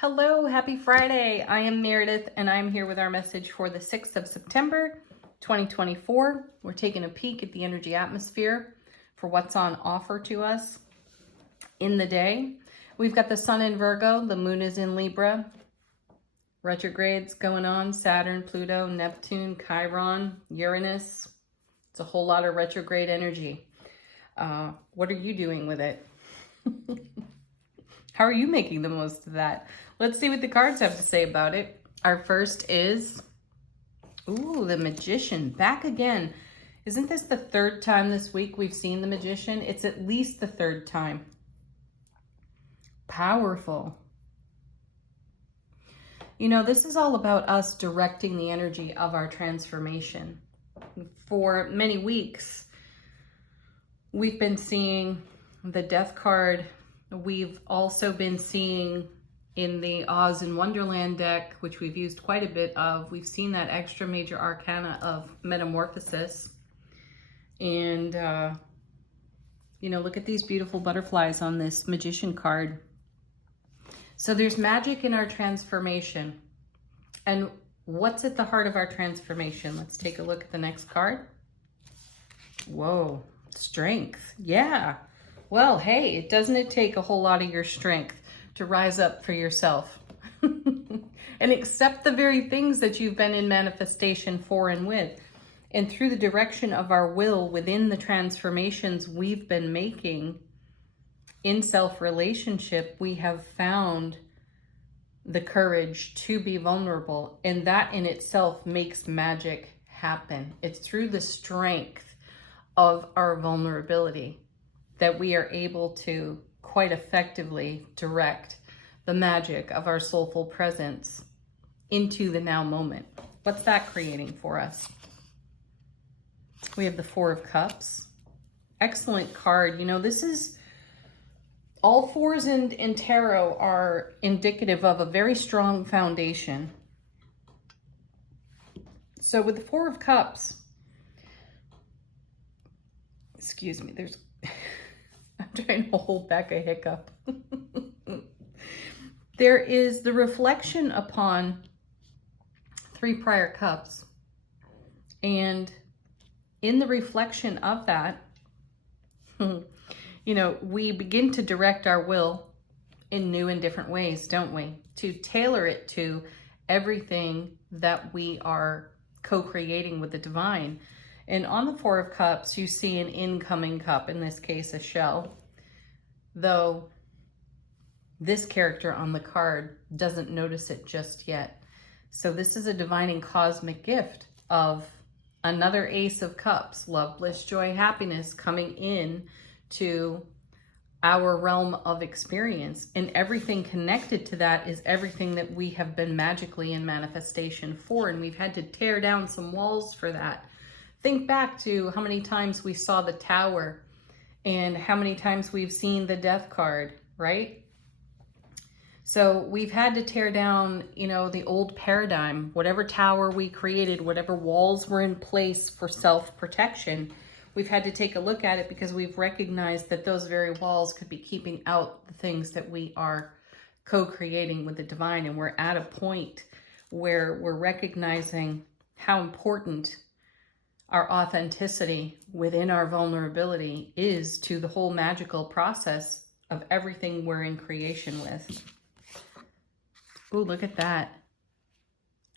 Hello, happy Friday. I am Meredith and I'm here with our message for the 6th of September, 2024. We're taking a peek at the energy atmosphere for what's on offer to us in the day. We've got the sun in Virgo, the moon is in Libra, retrogrades going on, Saturn, Pluto, Neptune, Chiron, Uranus. It's a whole lot of retrograde energy. What are you doing with it? How are you making the most of that? Let's see what the cards have to say about it. Our first is, the Magician, back again. Isn't this the third time this week we've seen the Magician? It's at least the third time. Powerful. You know, this is all about us directing the energy of our transformation. For many weeks, we've been seeing the Death card. We've also been seeing in the Oz and Wonderland deck, which we've used quite a bit of, we've seen that extra major arcana of Metamorphosis. And, look at these beautiful butterflies on this Magician card. So there's magic in our transformation. And what's at the heart of our transformation? Let's take a look at the next card. Whoa, strength. Yeah. Well, hey, doesn't it take a whole lot of your strength to rise up for yourself and accept the very things that you've been in manifestation for and with? And through the direction of our will within the transformations we've been making in self-relationship, we have found the courage to be vulnerable. And that in itself makes magic happen. It's through the strength of our vulnerability that we are able to quite effectively direct the magic of our soulful presence into the now moment. What's that creating for us? We have the Four of Cups. Excellent card. You know, this is, all fours in tarot are indicative of a very strong foundation. So with the Four of Cups, excuse me, I'm trying to hold back a hiccup. There is the reflection upon three prior cups. And in the reflection of that, we begin to direct our will in new and different ways, don't we? To tailor it to everything that we are co-creating with the divine. And on the Four of Cups, you see an incoming cup, in this case, a shell. Though this character on the card doesn't notice it just yet. So this is a divine and cosmic gift of another Ace of Cups, love, bliss, joy, happiness, coming in to our realm of experience. And everything connected to that is everything that we have been magically in manifestation for. And we've had to tear down some walls for that. Think back to how many times we saw the Tower and how many times we've seen the Death card, right? So we've had to tear down, the old paradigm, whatever tower we created, whatever walls were in place for self-protection. We've had to take a look at it because we've recognized that those very walls could be keeping out the things that we are co-creating with the divine. And we're at a point where we're recognizing how important our authenticity within our vulnerability is to the whole magical process of everything we're in creation with. Ooh, look at that.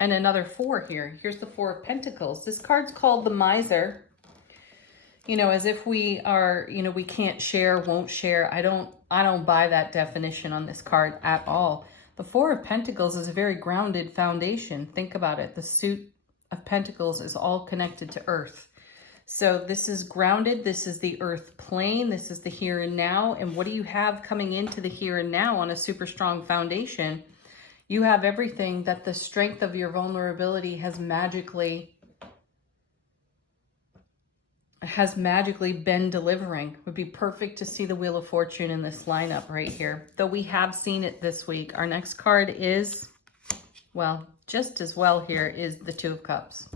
And another four here. Here's the Four of Pentacles. This card's called the Miser. As if we are, we can't share, won't share. I don't buy that definition on this card at all. The Four of Pentacles is a very grounded foundation. Think about it. The suit of Pentacles is all connected to earth. So this is grounded. This is the earth plane. This is the here and now. And what do you have coming into the here and now on a super strong foundation? You have everything that the strength of your vulnerability has magically been delivering. It would be perfect to see the Wheel of Fortune in this lineup right here. Though we have seen it this week. Our next card is, well, just as well here is the Two of Cups.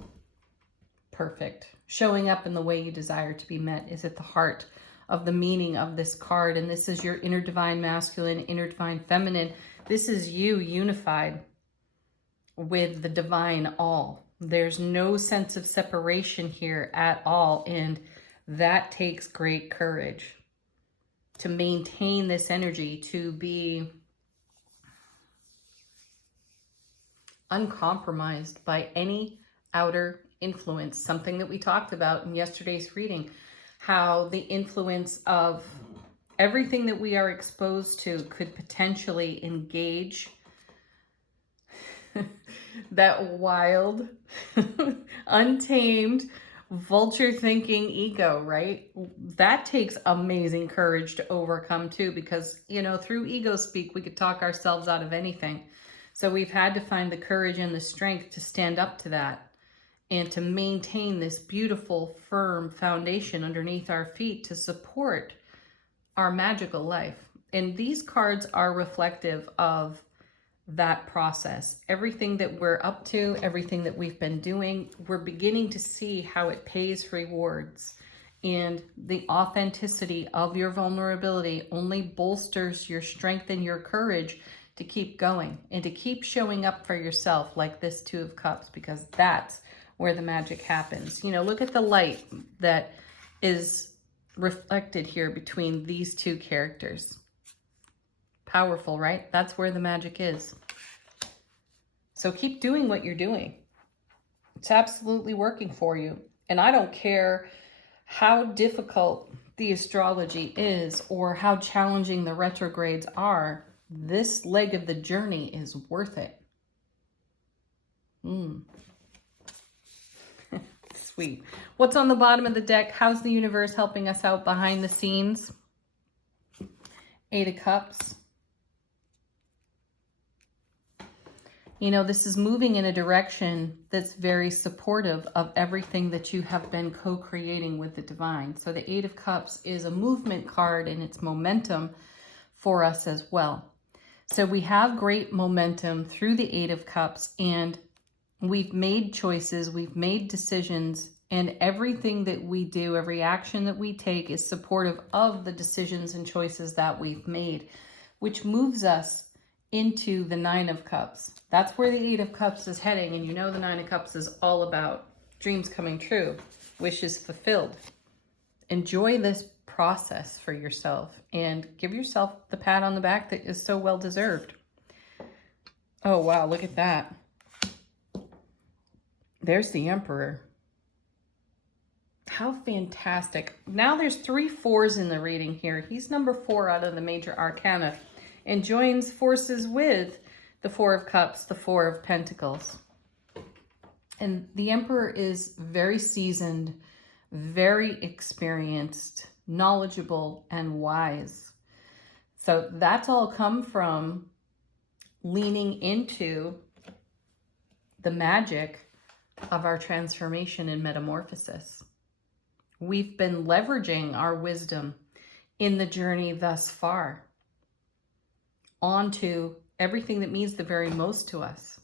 Perfect. Showing up in the way you desire to be met is at the heart of the meaning of this card. And this is your inner divine masculine, inner divine feminine. This is you unified with the divine all. There's no sense of separation here at all. And that takes great courage to maintain this energy, to be uncompromised by any outer influence. Something that we talked about in yesterday's reading, how the influence of everything that we are exposed to could potentially engage that wild, untamed, vulture thinking ego, right? That takes amazing courage to overcome too, because, you know, through ego speak, we could talk ourselves out of anything. So we've had to find the courage and the strength to stand up to that and to maintain this beautiful, firm foundation underneath our feet to support our magical life. And these cards are reflective of that process. Everything that we're up to, everything that we've been doing, we're beginning to see how it pays rewards. And the authenticity of your vulnerability only bolsters your strength and your courage to keep going and to keep showing up for yourself, like this Two of Cups, because that's where the magic happens. You know, look at the light that is reflected here between these two characters. Powerful, right? That's where the magic is. So keep doing what you're doing. It's absolutely working for you. And I don't care how difficult the astrology is or how challenging the retrogrades are. This leg of the journey is worth it. Sweet. What's on the bottom of the deck? How's the universe helping us out behind the scenes? Eight of Cups. You know, this is moving in a direction that's very supportive of everything that you have been co-creating with the divine. So the Eight of Cups is a movement card, and it's momentum for us as well. So we have great momentum through the Eight of Cups, and we've made choices, we've made decisions, and everything that we do, every action that we take is supportive of the decisions and choices that we've made, which moves us into the Nine of Cups. That's where the Eight of Cups is heading, and you know the Nine of Cups is all about dreams coming true, wishes fulfilled. Enjoy this process for yourself and give yourself the pat on the back that is so well deserved. Oh wow, look at that. There's the Emperor. How fantastic. Now there's 3 4s in the reading here. He's number 4 out of the major arcana and joins forces with the Four of Cups, the Four of Pentacles. And the Emperor is very seasoned, very experienced, knowledgeable, and wise. So that's all come from leaning into the magic of our transformation and metamorphosis. We've been leveraging our wisdom in the journey thus far onto everything that means the very most to us.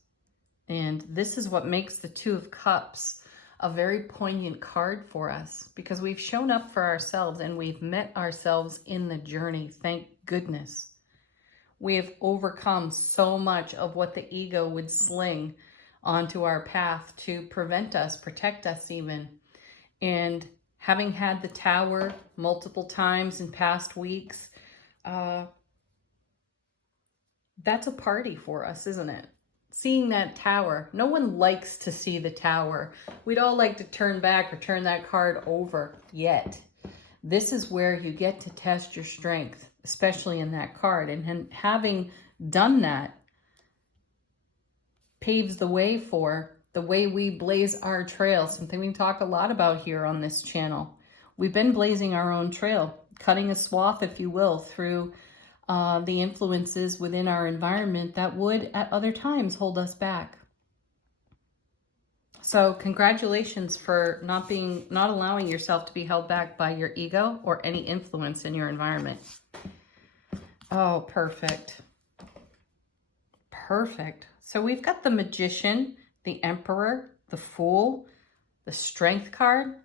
And this is what makes the Two of Cups a very poignant card for us, because we've shown up for ourselves and we've met ourselves in the journey. Thank goodness. We have overcome so much of what the ego would sling onto our path to prevent us, protect us even. And having had the Tower multiple times in past weeks, that's a party for us, isn't it? Seeing that Tower. No one likes to see the Tower. We'd all like to turn back or turn that card over, yet this is where you get to test your strength, especially in that card. And having done that paves the way for the way we blaze our trail, something we talk a lot about here on this channel. We've been blazing our own trail, cutting a swath, if you will, through the influences within our environment that would at other times hold us back. So congratulations for not allowing yourself to be held back by your ego or any influence in your environment. Oh, perfect. Perfect. So we've got the Magician, the Emperor, the Fool, the Strength card.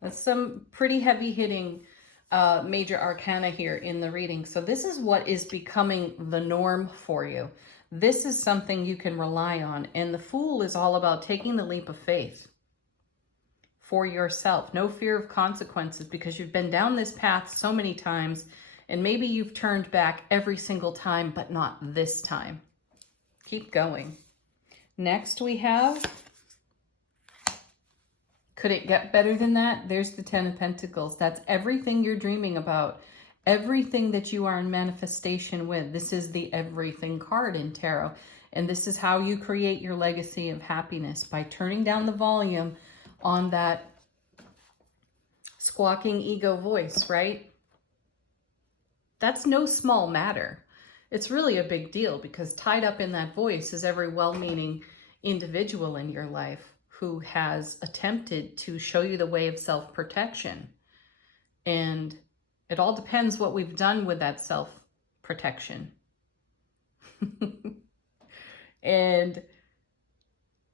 That's some pretty heavy hitting major arcana here in the reading. So this is what is becoming the norm for you. This is something you can rely on. And the Fool is all about taking the leap of faith for yourself. No fear of consequences, because you've been down this path so many times, and maybe you've turned back every single time, but not this time. Keep going. Next we have, could it get better than that? There's the Ten of Pentacles. That's everything you're dreaming about. Everything that you are in manifestation with. This is the everything card in tarot. And this is how you create your legacy of happiness, by turning down the volume on that squawking ego voice, right? That's no small matter. It's really a big deal, because tied up in that voice is every well-meaning individual in your life who has attempted to show you the way of self-protection. And it all depends what we've done with that self-protection. And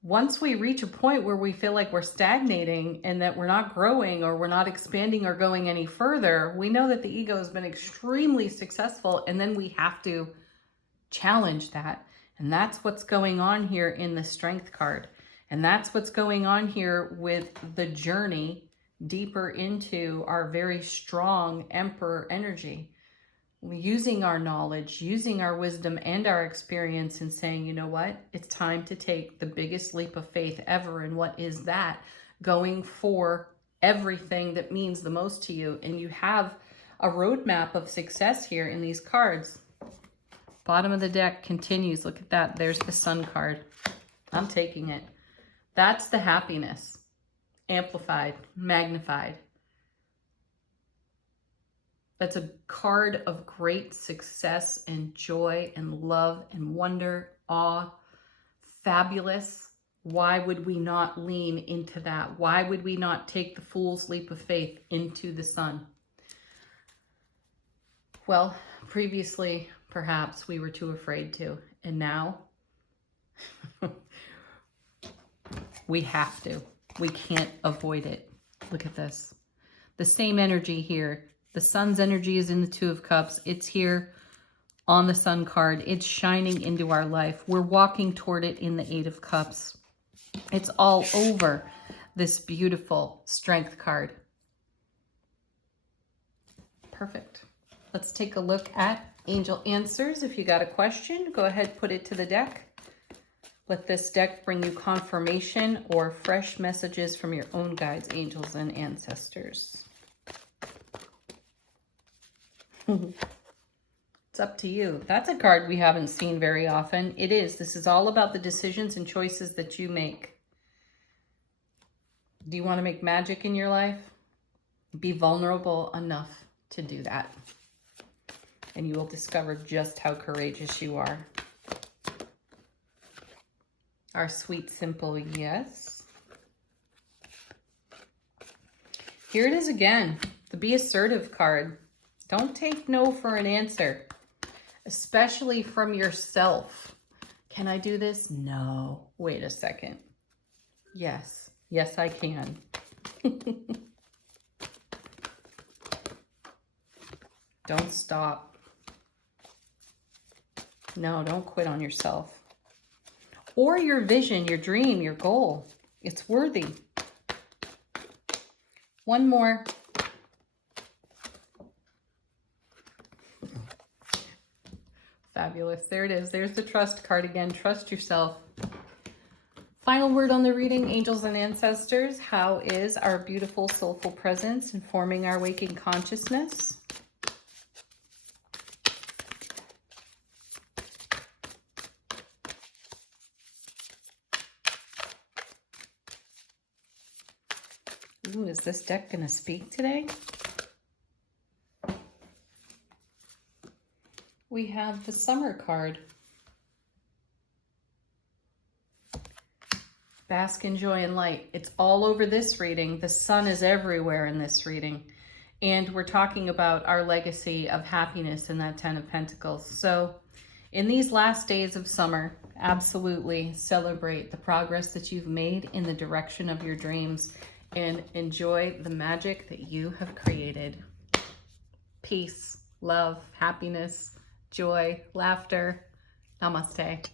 once we reach a point where we feel like we're stagnating and that we're not growing or we're not expanding or going any further, we know that the ego has been extremely successful, and then we have to challenge that. And that's what's going on here in the Strength card. And that's what's going on here with the journey deeper into our very strong Emperor energy. Using our knowledge, using our wisdom and our experience, and saying, you know what? It's time to take the biggest leap of faith ever. And what is that? Going for everything that means the most to you. And you have a roadmap of success here in these cards. Bottom of the deck continues. Look at that. There's the Sun card. I'm taking it. That's the happiness. Amplified, magnified. That's a card of great success and joy and love and wonder, awe, fabulous. Why would we not lean into that? Why would we not take the Fool's leap of faith into the Sun? Well, previously, perhaps we were too afraid to, and now we have to. We can't avoid it. Look at this. The same energy here. The Sun's energy is in the Two of Cups. It's here on the Sun card. It's shining into our life. We're walking toward it in the Eight of Cups. It's all over this beautiful Strength card. Perfect. Let's take a look at angel answers. If you got a question, go ahead, put it to the deck. Let this deck bring you confirmation or fresh messages from your own guides, angels, and ancestors. It's up to you. That's a card we haven't seen very often. It is. This is all about the decisions and choices that you make. Do you want to make magic in your life? Be vulnerable enough to do that. And you will discover just how courageous you are. Our sweet, simple yes. Here it is again. The Be Assertive card. Don't take no for an answer, especially from yourself. Can I do this? No. Wait a second. Yes. Yes, I can. Don't stop. No, don't quit on yourself. Or your vision, your dream, your goal. It's worthy. One more. Fabulous. There it is. There's the Trust card again. Trust yourself. Final word on the reading, angels and ancestors. How is our beautiful soulful presence informing our waking consciousness? Ooh, is this deck going to speak today? We have the Summer card. Bask in joy and light. It's all over this reading. The sun is everywhere in this reading. And we're talking about our legacy of happiness in that Ten of Pentacles. So in these last days of summer, absolutely celebrate the progress that you've made in the direction of your dreams and enjoy the magic that you have created. peace, love, happiness, joy, laughter. Namaste.